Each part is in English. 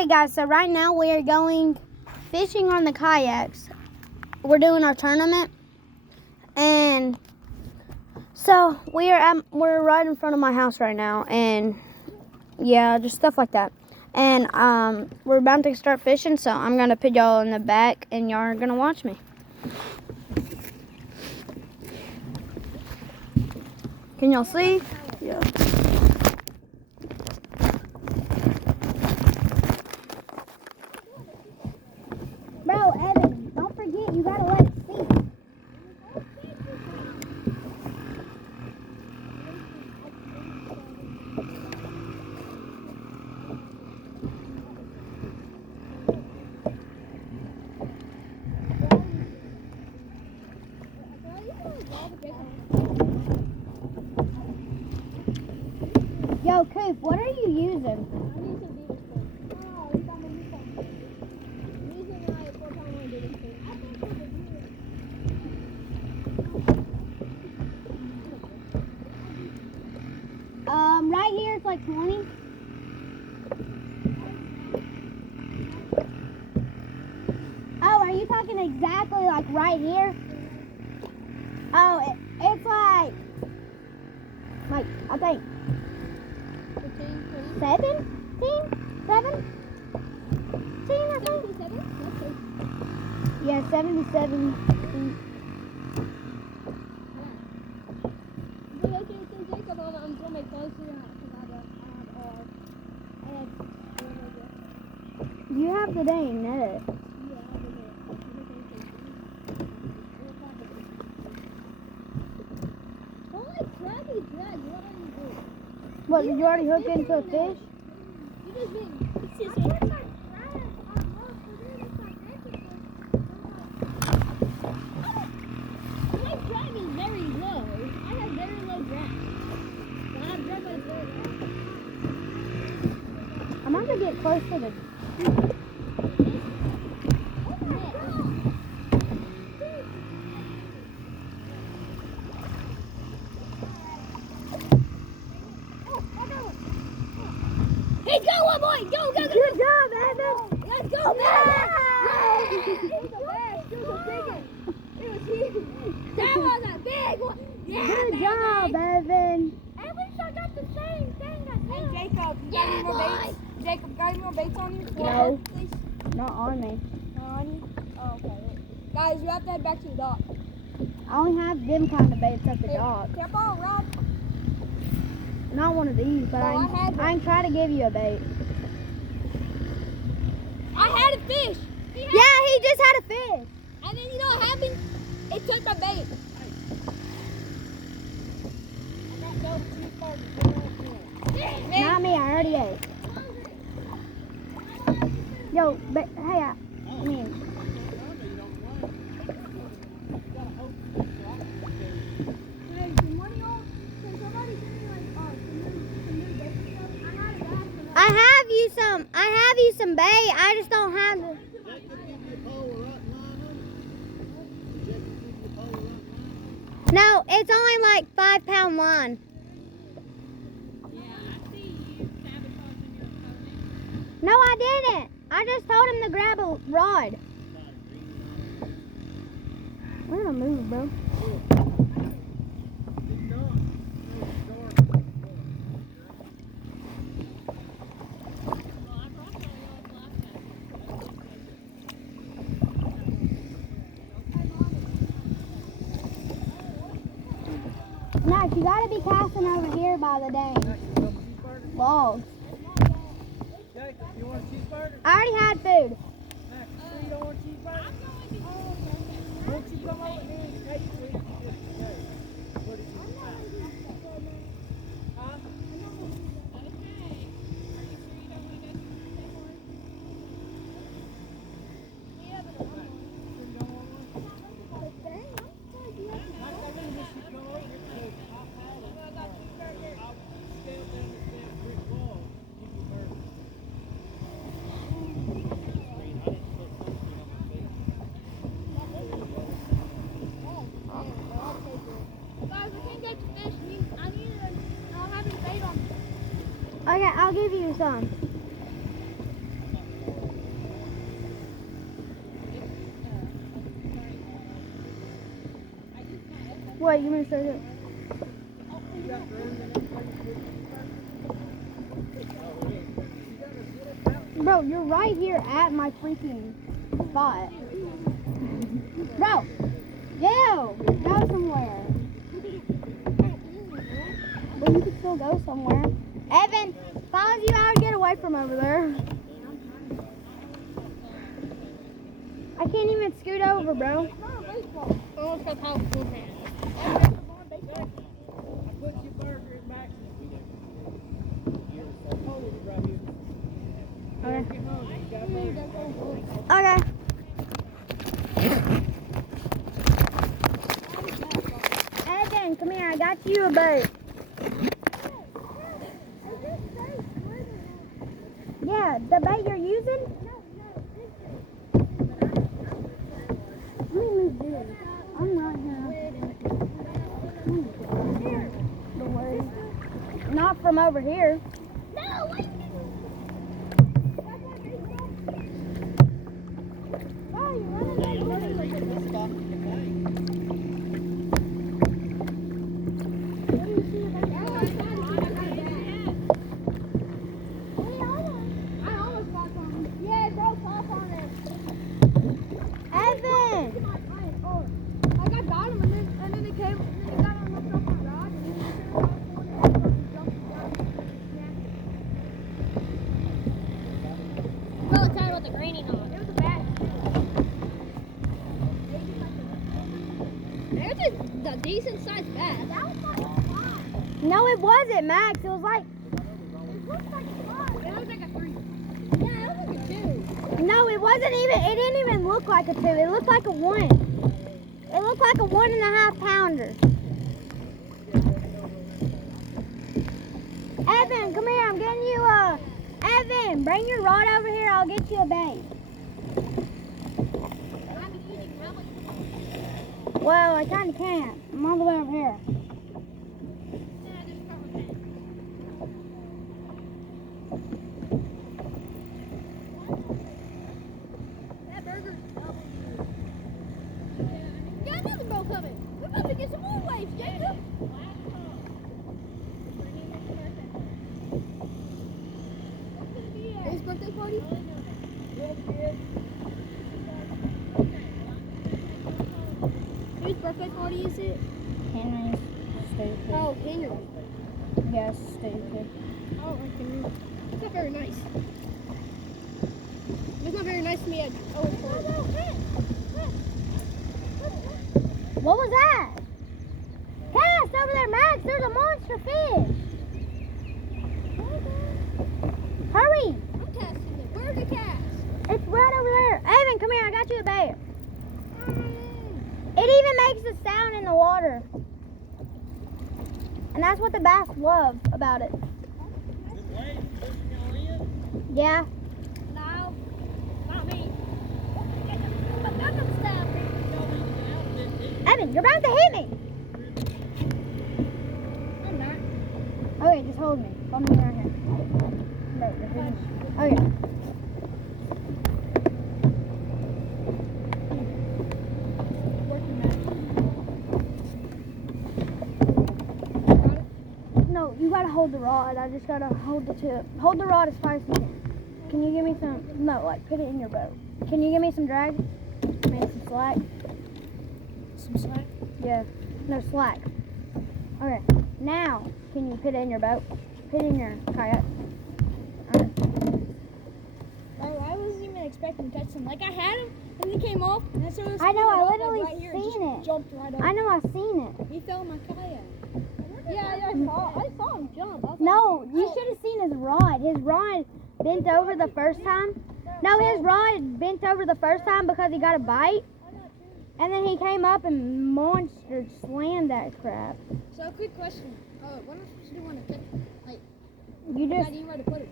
Okay, guys, so right now we are going fishing on the kayaks. We're doing our tournament, and so we're right in front of my house right now, and yeah, just stuff like that. And we're about to start fishing, so I'm gonna put y'all in the back, and y'all are gonna watch me. Can y'all see? Yeah. Bro, Evan, don't forget, you gotta let it see. Yo, Coop, what are you using? Right here it's like 20. Oh, are you talking exactly like right here? Oh, it's like I think 17? 17, I think. Yeah, 77 feet. You have the dang net. What, did you already hook into a fish? My drag is very low. I have very low drag. I'm going to get close to the... Hey, go, one boy! Go, go, go! Good job, Evan! Let's go, man! That was a big one! Yeah, Good baby. job, Evan! I wish I got the same thing as him. Hey, Jacob, you got any more baits? Jacob, got any more baits on you? No. Please. Not on me. On you? Oh, okay. Guys, we have to head back to the dock. I only have them kind of baits at the Hey, dock. Careful, Rob. Not one of these, but Oh, I can try to give you a bait. I had a fish. Yeah, he just had a fish. And then you know what happened? It took my bait. Man. Not me, I already ate. Yo, but hey, I mean... I have you some bait. I just don't have the... No, it's only like 5-pound line. No, I didn't. I just told him to grab a rod. We're gonna move, bro. Max, you gotta be casting over here by the dang logs. Jacob, you want a cheeseburger? I already had food. Max, you don't want a cheeseburger? Won't you come over here and take it? What is it? Huh? Okay, I'll give you some. What, you want to say that? You got room in that place to Bro, you're right here at my freaking spot. Bro, go somewhere. But you can still go somewhere. Evan, if I was you, I would get away from over there. I can't even scoot over, bro. Oh, it's how cool man. I put your burger in Max's. Hold it right here. Okay. Get home. You got a burger. Okay. Evan, come here. I got you a boat. Yeah, the bait you're using? Let me move this. I'm not here. Don't worry. Not from over here. No, wait. Oh, you're running like this spot. Evan! I got him and then it came and then it got on the rod and then it jumped down. Really excited about the graining on. It was a bad. There's a decent sized bass. That was like a five. No, it wasn't, Max. It was like, It looked like a five. It looked like a three. Yeah, it was like a 2. no, it wasn't even, it didn't even look like a 2. It looked like a 1. It looked like a 1.5 pounder. Evan, come here. I'm getting you Evan, bring your rod over here. I'll get you a bait. Well, I kind of can't. I'm all the way over here. That burger. Got another boat coming. We're about to get some more waves, Jacob. His birthday party? Whose birthday party is it? Henry's stupid. Oh, Henry. Yes, stupid. Oh, I can. It's not very nice. It's not very nice to me at Owen's party. What was that? Cast over there, Max. There's a monster fish. Hurry. I'm casting it. Where's the cast? It's right over there. Evan, come here. I got you a bait. It even makes a sound in the water. And that's what the bass love about it. Yeah. No, not me. But nothing's down. Evan, you're about to hit me. I'm not. Okay, just hold me. Hold me right here. No, you're hitting me. Okay. No, you gotta hold the rod. I just gotta hold the tip. Hold the rod as far as you can. Can you give me some? No, like put it in your boat. Can you give me some drag? Maybe some slack. Some slack. Yeah. No slack. Okay. Now, can you put it in your boat? Put it in your kayak. Alright. I wasn't even expecting to touch him. Like I had him, and he came off, and as soon as I know, I like, literally right here, and seen just it. Jumped right up. I know, I've seen it. He fell in my kayak. Yeah, I saw him jump. I was No, you oh. should have seen his rod. His rod bent over the first time. No, his rod bent over the first time because he got a bite. And then he came up and monster slammed that crap. So, quick question. What am I supposed to do when I catch it? Like, You how just, do you know where to put it?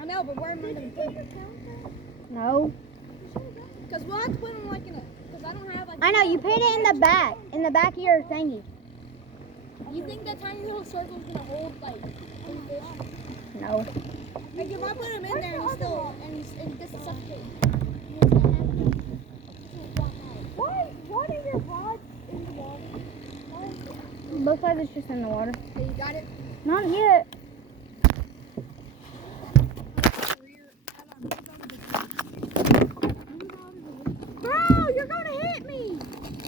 I know, but where am I going to put it? no. Because we'll have to put him like in a, because I don't have like. I know, you put it in the back of your thingy. You think that tiny little circle is going to hold like big fish? No. Like if I put him in there and he's still, and he doesn't suffocate. Why? Looks like it's just in the water. Hey, you got it? Not yet. Bro, you're gonna hit me!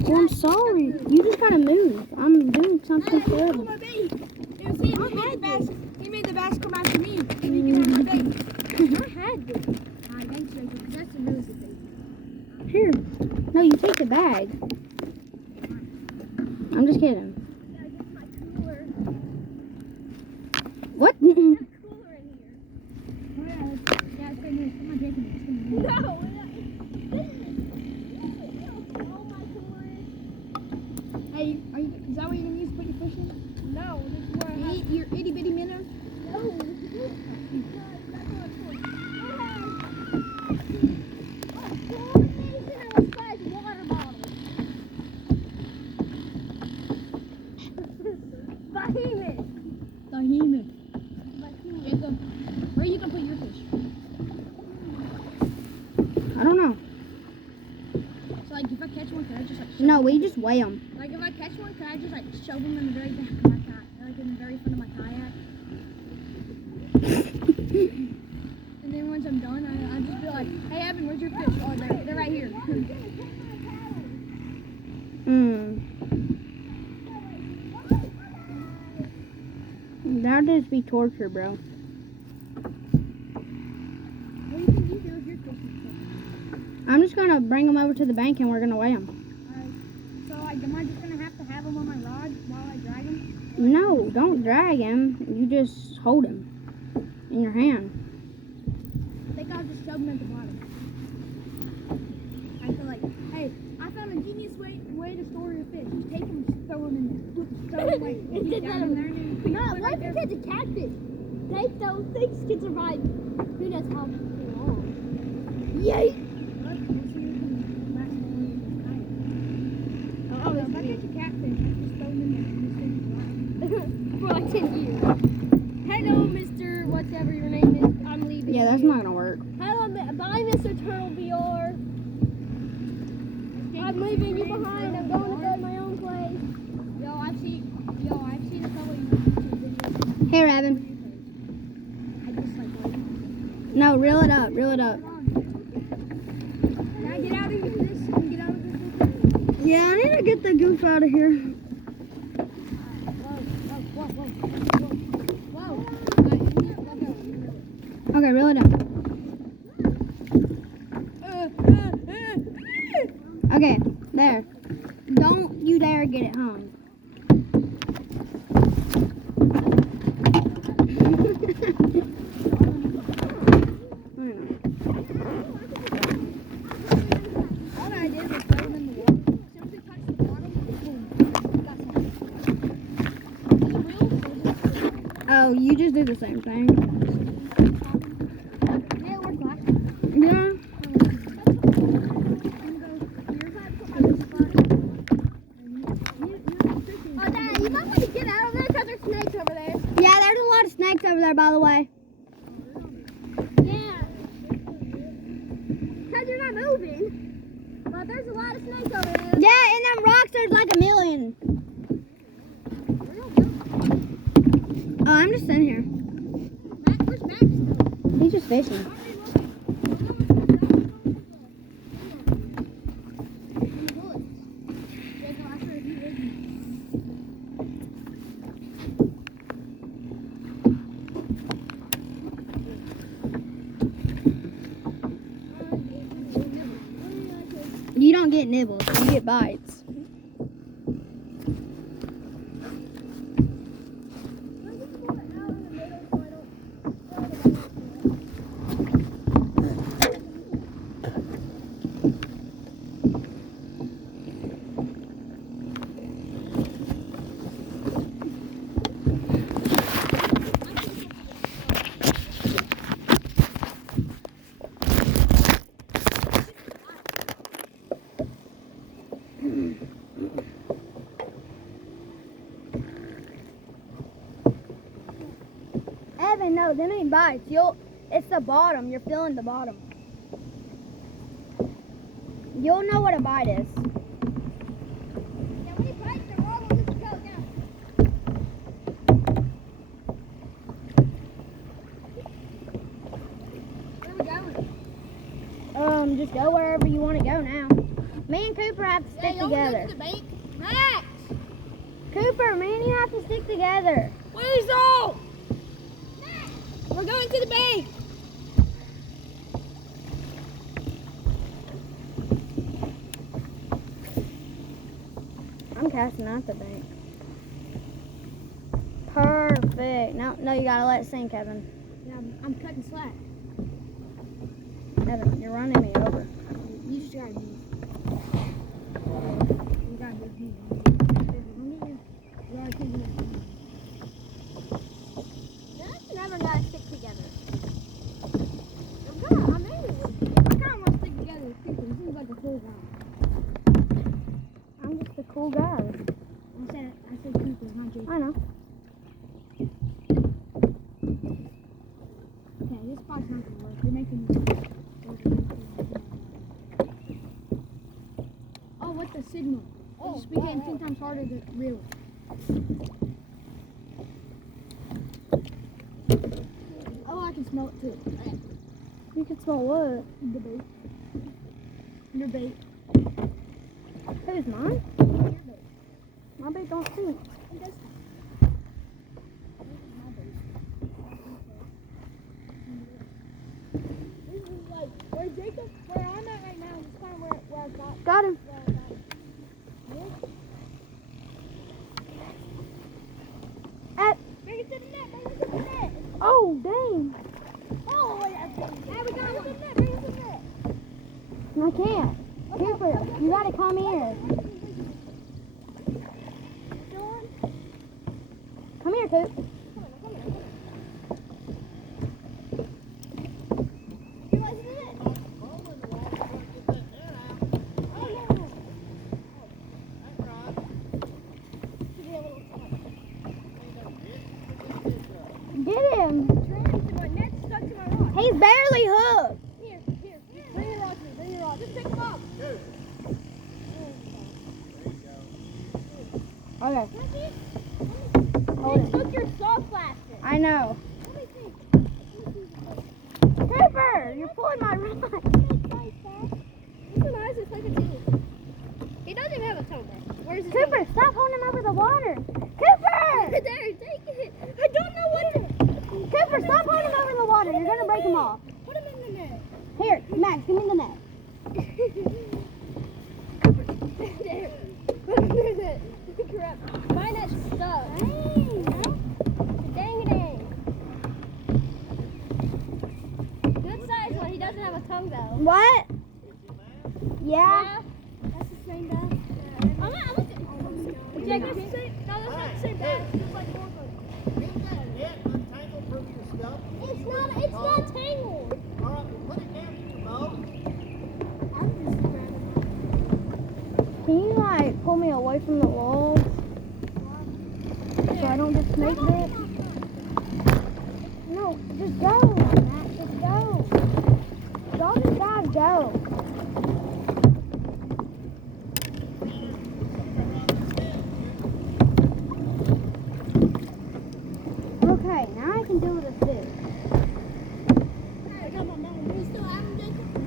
Well, I'm sorry. You just gotta move. I'm doing something He good. stole my bait. It was him. He made the bass come after me. So he can have my bait. I had this. Alright, thanks, Rachel, because that's a really good bait. Here. No, you take the bag. I'm just kidding. Yeah, get my cooler. What? Got a cooler in here. Oh, yeah, it's right here. I'm not drinking it. It's gonna be no, oh, my cooler is. Hey, is that what you're gonna use to put your fish in? No, this is where I have your itty bitty minnow? No. Behemoth. Jacob, where are you gonna put your fish? I don't know. So like if I catch one, can I just like No, we just weigh them. like if I catch one, can I just like shove them in the very back of my kayak, like in the very front of my kayak? And then once I'm done, I'll just be like, hey Evan, where's your fish? Oh, they're right here. That'd just be torture, bro. What do you think you do with your fish? I'm just gonna bring them over to the bank and we're gonna weigh them. Alright. So like, am I just gonna have to have them on my rod while I drag them? No, don't drag him. You just hold him in your hand. I think I'll just shove them at the bottom. I feel like, hey, I found a genius way to store your fish. Just take them, just throw them in there. Throw them like deep down in there. And then No, what if you catch a catfish? Those things can survive who knows how long. Yay! Oh, if I catch a catfish, I just throw them in there. For like 10 years. Hello, Mr. Whatever your name is. I'm leaving. Yeah, that's not gonna work. Hello, bye, Mr. Turtle VR. I'm leaving you behind. I'm going to go to my own place. I've seen a couple of YouTube videos. Here, Evan. I just like, No, reel it up. Reel it up. can I get out of this? Can I get out of this? Yeah, I need to get the goof out of here. Whoa. Okay, reel it up. Okay, there. Don't you dare get it hung. All I did was throw them in the water. Simply touch the bottom. Boom. Got some. Oh, you just did the same thing. Yeah, it worked last time. Yeah. Oh, Dad, you might want to get out of there because there's snakes over there. Yeah, there's a lot of snakes over there, by the way. Yeah. Because you're not moving. But there's a lot of snakes over there. Yeah, in them rocks, there's like a million. Oh, I'm just sitting here. Where's Max? He's just fishing. You don't get nibbles, you get bites. Evan, no, them ain't bites. It's the bottom. You're feeling the bottom. You'll know what a bite is. Yeah, when he bites, they're all over the go down. can just go wherever you want to go now. Me and Cooper have to stick together. To the bank. Max. Cooper, me and you have to stick together. Weasel! We're going to the bank. I'm casting out the bank. Perfect. No, you gotta let it sink, Evan. Yeah, I'm cutting slack. Evan, you're running me over. You just gotta move. You gotta move. You gotta take it. That's never gotta stick together. I'm in it. I kinda wanna stick together with people. He seems like a cool guy. I'm just a cool guy. I said Cooper, not Jake. I know. Okay, this spot's not gonna work. You're making me. Oh, what the signal? It just became 10 times harder to reel. Oh, I can smell it too. You can smell what? The bait. Your bait. Who's mine? Your bait. My bait don't stink. It does. This is like where Jacob, where I'm at right now. Is kind of where I got. Got him. Where I got it. Bring it to the net. Bring it to the net. Oh, dang. Oh, wait. Hey, we got it to the net. Bring it to the net. I can't. Cooper, you gotta come here. Come here, Coop. Get him. My net's stuck to my rod. He's barely hooked. Here. Bring your rod to me. Bring your rod. Just pick him up. Okay. Hold it. Took your saw plaster. I know. Let me see. Cooper, you're pulling my rod. It's the nicest I can see. He doesn't even have a tongue there. Where's his Cooper, stop holding him over the water. Cooper! There, take it. I don't know what to. Cooper, stop holding him over the water. You're gonna break him off. Put him in the net. Here, Max, give me the net. There. Put him in the net. Crap. My net's stuck. Dang. Good size one. He doesn't have a tongue though. What? Yeah. That's the same bass. Jake, that's the same. No, that's not the same bass. It's like more fun. Isn't that net untangled from your stuff? It's not tangled. All right, well, put it down in your boat. Can you like pull me away from the walls so I don't get snake bit? No, just go, Max. Just go. Y'all just gotta go. Okay, now I can deal with a fish.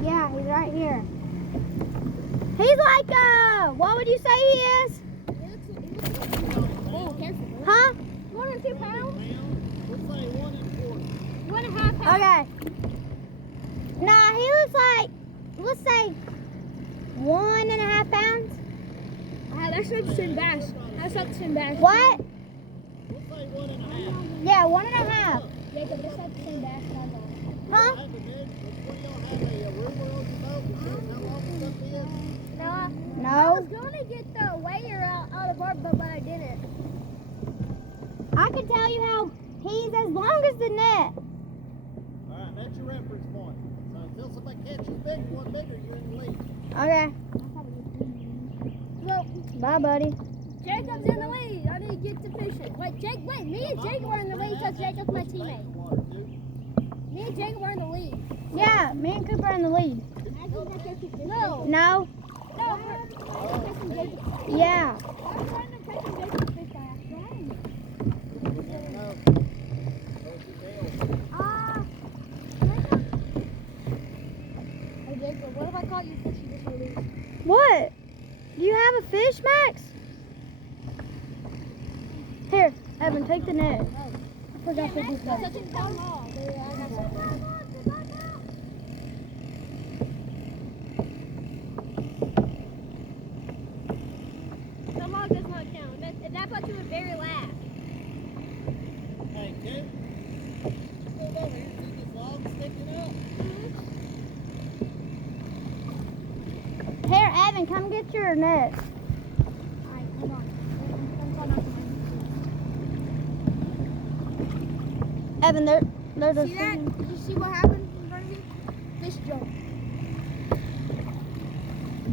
Yeah, he's right here. He's like, what would you say he is? Oh, careful. Huh? 1 or 2 pounds? Let's say 1 1.5 pounds. Okay. Nah, he looks like, let's say, 1.5 pounds. That's not the same bass. That's not the same bass. What? Let's say 1.5. Yeah, 1.5. Jacob, that's not the same bass. Huh? Have a bid, before y'all have a rumor on your boat, that says how long the stuff is. No, I No. was going to get the weigher out of our boat, but I didn't. I can tell you how he's as long as the net. All right, that's your reference point. So until somebody catches a big one bigger, you're in the lead. Okay. Well, Bye, buddy. Jacob's in the lead. I need to get to fishing. Wait, me and Jacob are in the lead because Jacob's my teammate. Me and Jacob are in the lead. Yeah, me and Cooper are in the lead. No. No? No. Yeah. Hey Jacob, what if I the net. I forgot to do that. Such a town hall. The log does not count. That's what you would very last. Hey, kid. Hold over here. See this log sticking up? Here, Evan, come get your net. Alright, hold on. I'm calling out to Evan, there's a See that? Did you see what happened in front of me? This jump.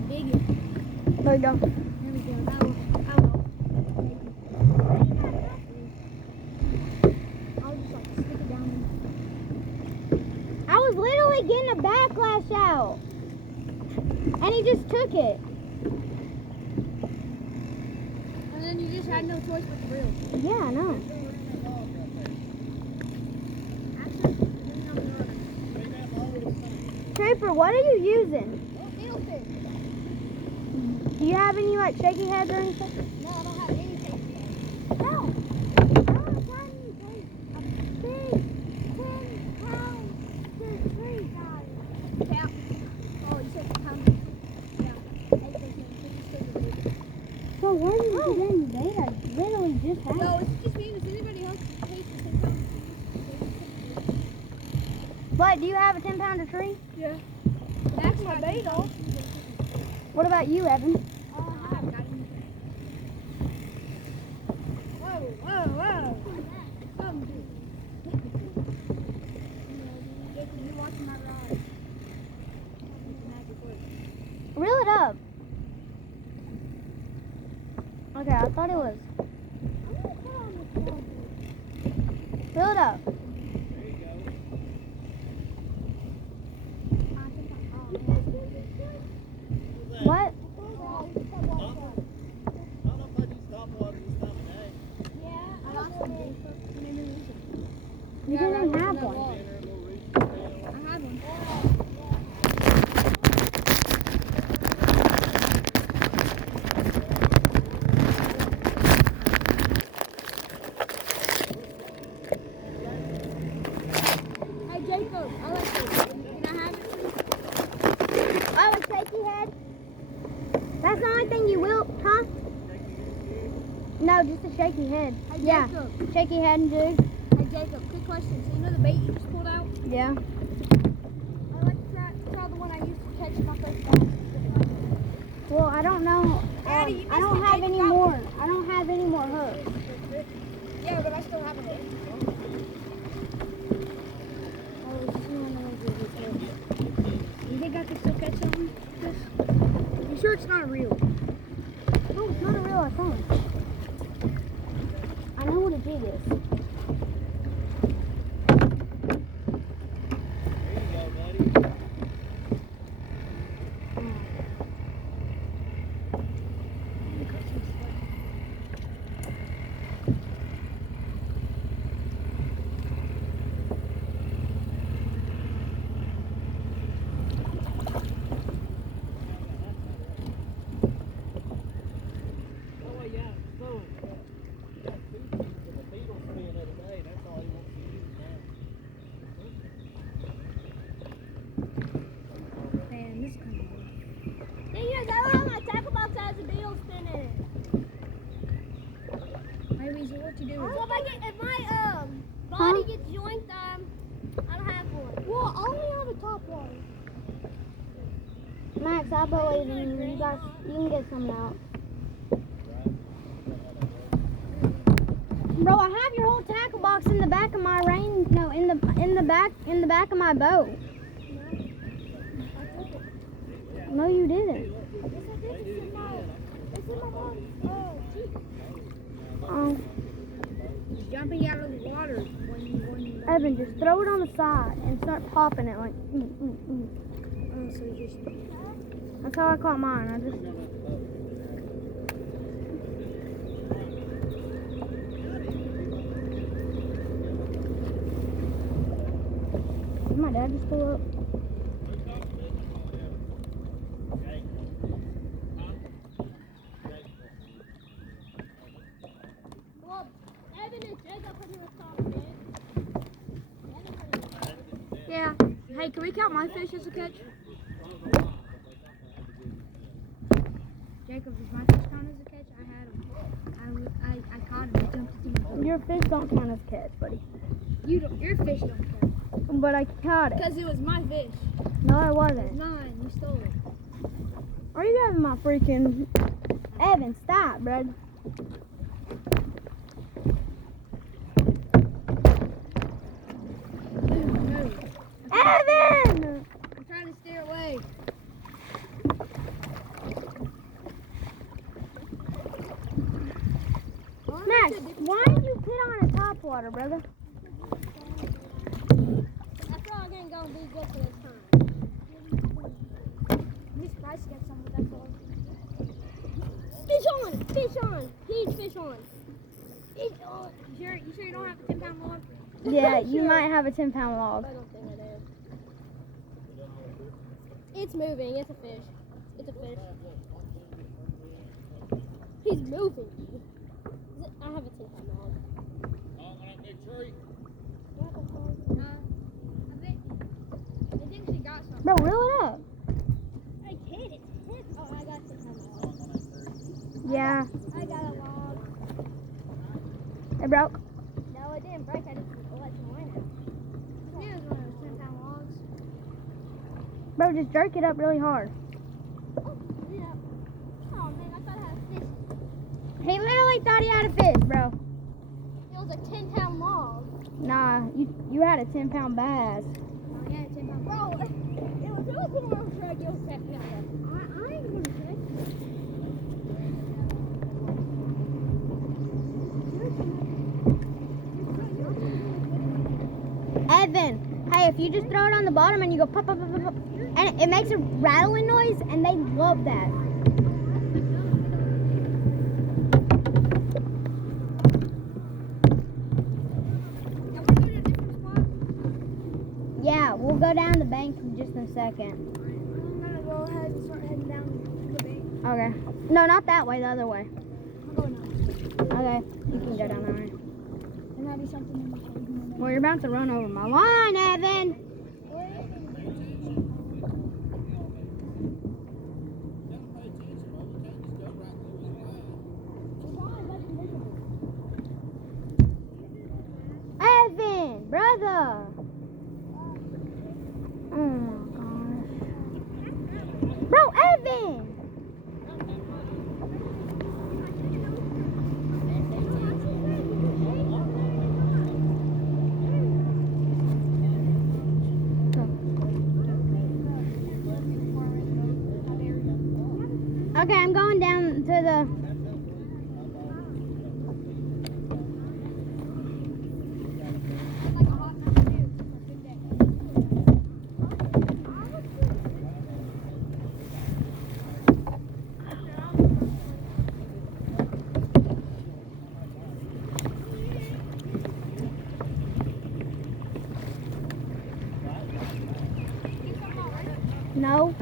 Big it. There you go. There we go. I will. I'll just like stick it down. I was literally getting a backlash out. And he just took it. And then you just had no choice but to reel. Yeah, I know. Actually, maybe not the rudder. Trooper, what are you using? Needlefish. Do you have any like shaky heads or anything? No, I don't have any safety yet. No. I'm trying to take a big 10-pound tree, guys. Yeah. Oh, you said pound. Yeah. So where did you get any bait? I literally just had No, it. it's just me. Does anybody else hate the 10 pound? What, do you have a 10-pounder tree? Yeah. That's my bait off. What about you, Evan? I haven't got any. Whoa. Come, dude. You watching my rod. Reel it up. Okay, I thought it was. Reel it up. There you go. What's that? What? I don't know if I do stop water this time of day. I lost some bait. You didn't have one. Dinner, a little rooster tail. I had one. Hey Jacob, I like this. Can I have it? Oh, a shaky head? That's the only thing you will, huh? No, just a shaky head. Hey Yeah, Jacob. shaky head and jig. Hey Jacob, quick question. So you know the bait you just pulled out? Yeah. I like to try the one I used to catch my first bass. Well, I don't know. Daddy, you I missed don't the have bait any that more. I don't have any more hooks. Yeah, but I still have it. You think I can still catch something? You sure it's not real? No, it's not a real phone. I know what a jig is. There you go, buddy. Oh, yeah, so that food for the beetle spin of the day, that's all he wants to use now. Man, this is kind of weird. Thing is, I don't have my tackle box that has a beetle spin in it. Maybe so what you do? So if my body gets joint, I don't have one. Well, I only have a top one. Max, I believe in you. You guys, you can get some out. Bro, I have your whole tackle box in the back of my rain. No, in the back of my boat. No, you didn't. It's in my mom's Jeep. It's jumping out of the water when you Evan, just throw it on the side and start popping it like. Oh, so you just That's how I caught mine. I just. Did my dad just pull up? Well, Evan and Jacob Yeah. Hey, can we count my fish as a catch? Jacob, does my fish count as a catch? I had him. I caught him. I jumped into my boat. Your fish don't count as catch, buddy. Your fish don't count. But I caught it. Because it was my fish. No, it It was wasn't. mine. You stole it. Are you having my freaking... Evan, stop, bro. Move. Evan! I'm trying to steer away. Max, why did you put on a top water, brother? That's all gonna go and be good for this time. I'm surprised to get some of that all. Fish on! Fish on! Huge fish on! Fish on! You sure you don't have a 10-pound log? Yeah, you might have a 10-pound log. I don't think I do. It's moving. It's a fish. It's a fish. He's moving. I have a 10-pound log. I think she got some. Bro, reel it up. I hit it. Oh, I got 10-pound log. Yeah, I got a log. it broke. No, it didn't break. I just let the line out. Yeah, it was one of those 10-pound logs. Bro, just jerk it up really hard. Oh, yeah. Oh, man, I thought I had a fish. He literally thought he had a fish, bro. It was a 10-pound log. Nah, you had a 10-pound bass. Oh, yeah, 10-pound Bro, log. it was really cool to try to get a second number. I ain't gonna say. Evan, hey, if you just throw it on the bottom and you go pop, pop, pop, pop, pop, and it makes a rattling noise, and they love that. Yeah, we'll go down the bank in just a second. I'm gonna go ahead and start heading down the bank. Okay. No, not that way, the other way. I'm going now. Okay, you can go down that way. There might be something in the bank. Well, you're about to run over my line, Evan. Evan, brother. Oh my gosh. Bro, Evan. Okay, I'm going down to the... Like a hot Mountain Dew. Good day. No.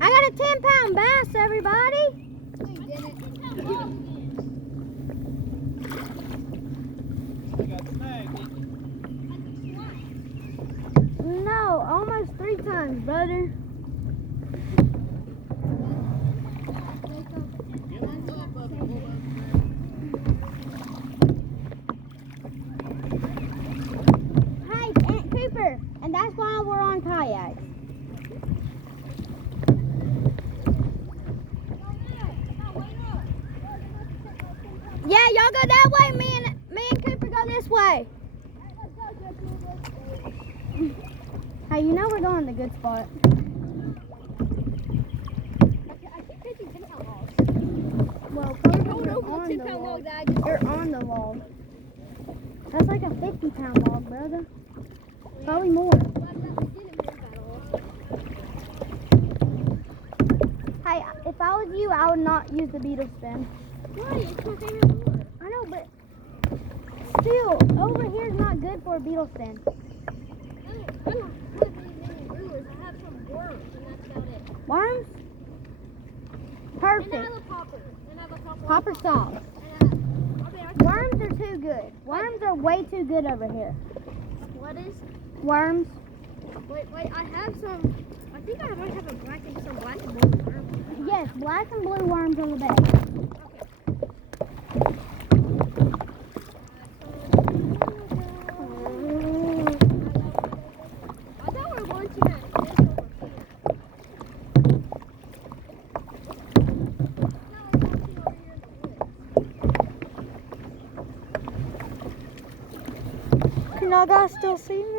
I got a 10-pound bass, everybody. No, almost 3 times, brother. Hey, Aunt Cooper, and that's why we're on kayaks. Yeah, y'all go that way. Me and Cooper go this way. Hey, you know we're going to the good spot. I keep pitching 10-pound logs. Well, Going you're over on the the 10-pound log. log that I just... You're on the log. That's like a 50-pound log, brother. Probably more. We didn't move at all. was you, I would not use the beetle spin. Why? It's my favorite lure. I know, but still, over here is not good for a beetle spin. I don't have many lures. I have some worms, and that's about it. Worms? And Perfect. I have a popper. And I have a popper. Popper sauce. And Worms are too good. Worms are way too good over here. what is? Worms. Wait, I have some. I think I might have some black and blue worms. Yes, black and blue worms are the best. I thought we were going to that fish over here. No, we're going to over here in the woods. Can y'all guys still see me?